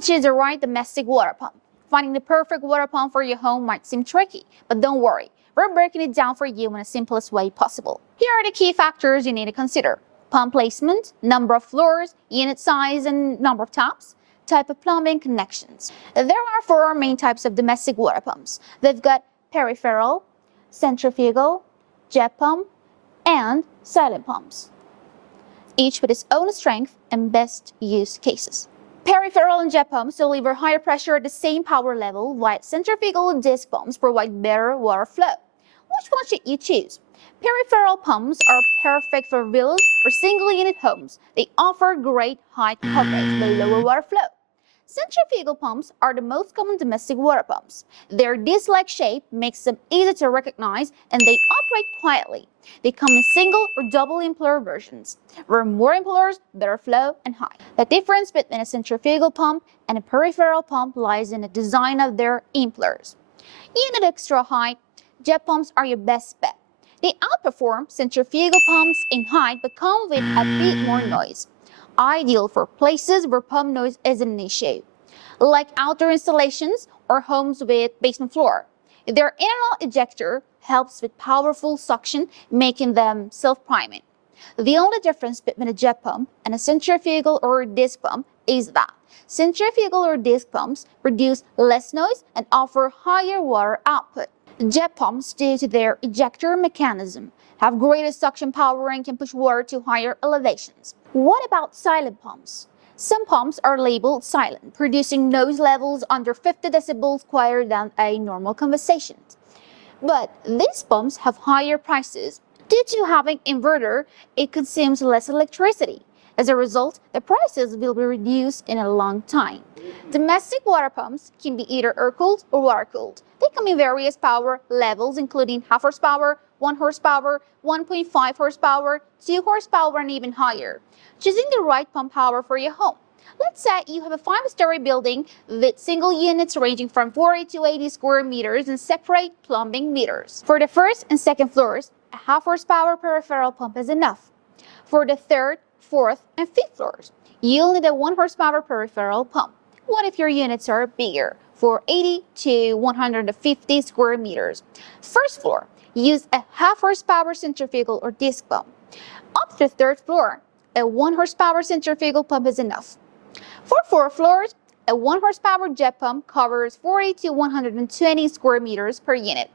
to choose the right domestic water pump. Finding the perfect water pump for your home might seem tricky, but don't worry. We're breaking it down for you in the simplest way possible. Here are the key factors you need to consider: pump placement, number of floors, unit size and number of taps, type of plumbing connections. There are 4 main types of domestic water pumps. They've got peripheral, centrifugal, jet pump, and silent pumps, each with its own strength and best use cases. Peripheral and jet pumps deliver higher pressure at the same power level, while centrifugal and disc pumps provide better water flow. Which one should you choose? Peripheral pumps are perfect for villas or single-unit homes. They offer great height coverage but lower water flow. Centrifugal pumps are the most common domestic water pumps. Their disc-like shape makes them easy to recognize, and they operate quietly. They come in single or double impeller versions, where more impellers, better flow and height. The difference between a centrifugal pump and a peripheral pump lies in the design of their impellers. You need extra height. Jet pumps are your best bet. They outperform centrifugal pumps in height but come with a bit more noise. Ideal for places where pump noise is an issue, like outdoor installations or homes with basement floor. Their internal ejector helps with powerful suction, making them self-priming. The only difference between a jet pump and a centrifugal or disc pump is that centrifugal or disc pumps produce less noise and offer higher water output. Jet pumps, due to their ejector mechanism, have greater suction power and can push water to higher elevations. What about silent pumps? Some pumps are labeled silent, producing noise levels under 50 decibels quieter than a normal conversation. But these pumps have higher prices. Due to having inverter, it consumes less electricity. As a result, the prices will be reduced in a long time. Domestic water pumps can be either air-cooled or water-cooled. They come in various power levels, including half horsepower, 1 horsepower, 1.5 horsepower, 2 horsepower, and even higher. Choosing the right pump power for your home. Let's say you have a 5-story building with single units ranging from 40 to 80 square meters and separate plumbing meters. For the first and second floors, a half horsepower peripheral pump is enough. For the third, fourth, and fifth floors, you'll need a 1 horsepower peripheral pump. What if your units are bigger, for 80 to 150 square meters? First floor, use a half horsepower centrifugal or disc pump. Up to the third floor, a 1 horsepower centrifugal pump is enough. For 4 floors, a 1 horsepower jet pump covers 40 to 120 square meters per unit.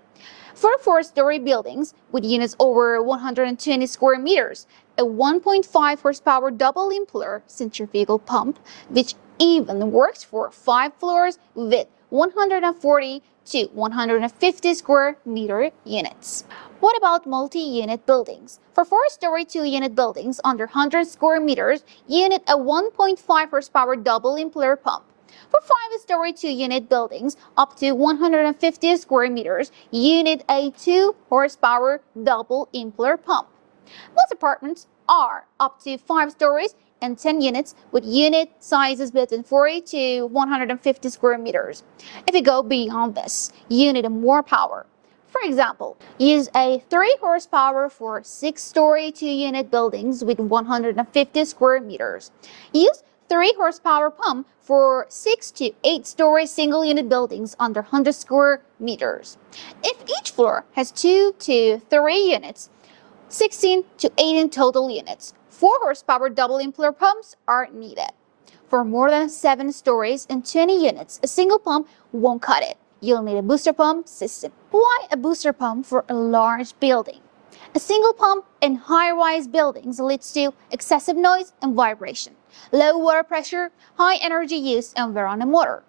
For 4-story buildings with units over 120 square meters, a 1.5 horsepower double impeller centrifugal pump, which even works for 5 floors with 140 to 150 square meter units. What about multi-unit buildings? For 4-story 2-unit buildings under 100 square meters, you need a 1.5 horsepower double impeller pump. For 5-story 2-unit buildings up to 150 square meters, you need a 2 horsepower double impeller pump. Most apartments are up to 5 stories and 10 units with unit sizes between 40 to 150 square meters. If you go beyond this, you need more power. For example, use a 3 horsepower for 6-story 2-unit buildings with 150 square meters. Use 3 horsepower pump for 6 to 8-story single-unit buildings under 100 square meters. If each floor has 2 to 3 units, 16 to 18 total units, 4 horsepower double impeller pumps are needed. For more than 7 stories and 20 units, a single pump won't cut it. You'll need a booster pump system. Why a booster pump for a large building? A single pump in high-rise buildings leads to excessive noise and vibration, low water pressure, high energy use, and wear on the motor.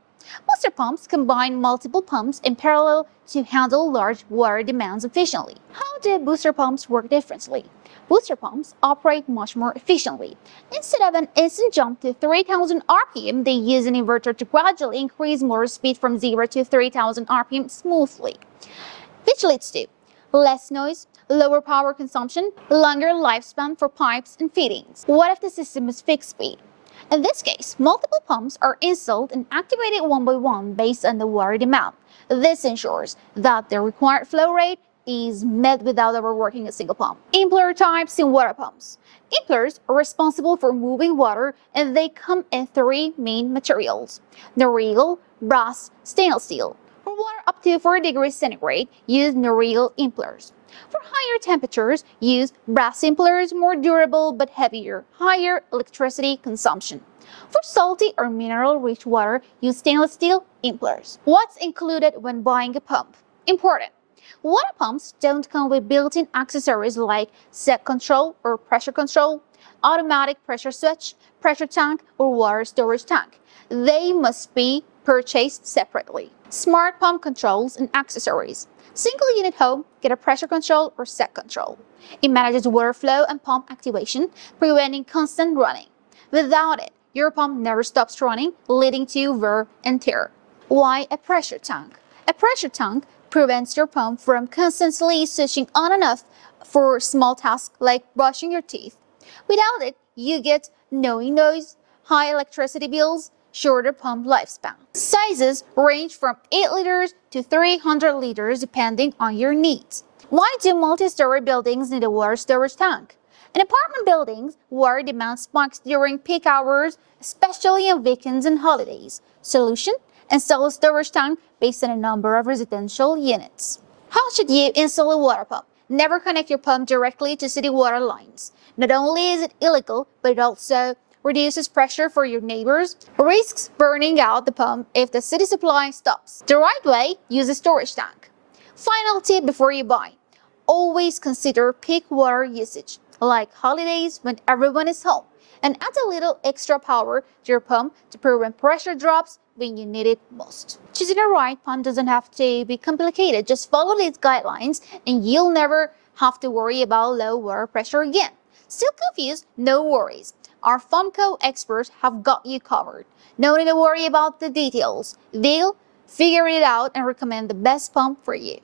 Booster pumps combine multiple pumps in parallel to handle large water demands efficiently. How do booster pumps work differently? Booster pumps operate much more efficiently. Instead of an instant jump to 3,000 RPM, they use an inverter to gradually increase motor speed from 0 to 3,000 RPM smoothly, which leads to less noise, lower power consumption, longer lifespan for pipes and fittings. What if the system is fixed speed? In this case, multiple pumps are installed and activated one by one based on the water demand. This ensures that the required flow rate is met without overworking a single pump. Impeller types in water pumps. Impellers are responsible for moving water, and they come in three main materials: Noril, brass, stainless steel. For water up to 4 degrees centigrade, use Noril impellers. For higher temperatures, use brass impellers, more durable but heavier, higher electricity consumption. For salty or mineral-rich water, use stainless steel impellers. What's included when buying a pump? Important. Water pumps don't come with built-in accessories like set control or pressure control, automatic pressure switch, pressure tank, or water storage tank. They must be purchased separately. Smart pump controls and accessories. Single unit home, get a pressure control or set control. It manages water flow and pump activation, preventing constant running. Without it, your pump never stops running, leading to wear and tear. Why a pressure tank? A pressure tank prevents your pump from constantly switching on and off for small tasks like brushing your teeth. Without it, you get noise, high electricity bills, shorter pump lifespan. Sizes range from 8 liters to 300 liters depending on your needs. Why do multi-story buildings need a water storage tank? In apartment buildings, water demand spikes during peak hours, especially on weekends and holidays. Solution: install a storage tank based on a number of residential units. How should you install a water pump? Never connect your pump directly to city water lines. Not only is it illegal, but it also reduces pressure for your neighbors, risks burning out the pump if the city supply stops. The right way: use a storage tank. Final tip before you buy: always consider peak water usage, like holidays when everyone is home, and add a little extra power to your pump to prevent pressure drops when you need it most. Choosing the right pump doesn't have to be complicated. Just follow these guidelines and you'll never have to worry about low water pressure again. Still confused? No worries. Our Fumco experts have got you covered. No need to worry about the details. They'll figure it out and recommend the best pump for you.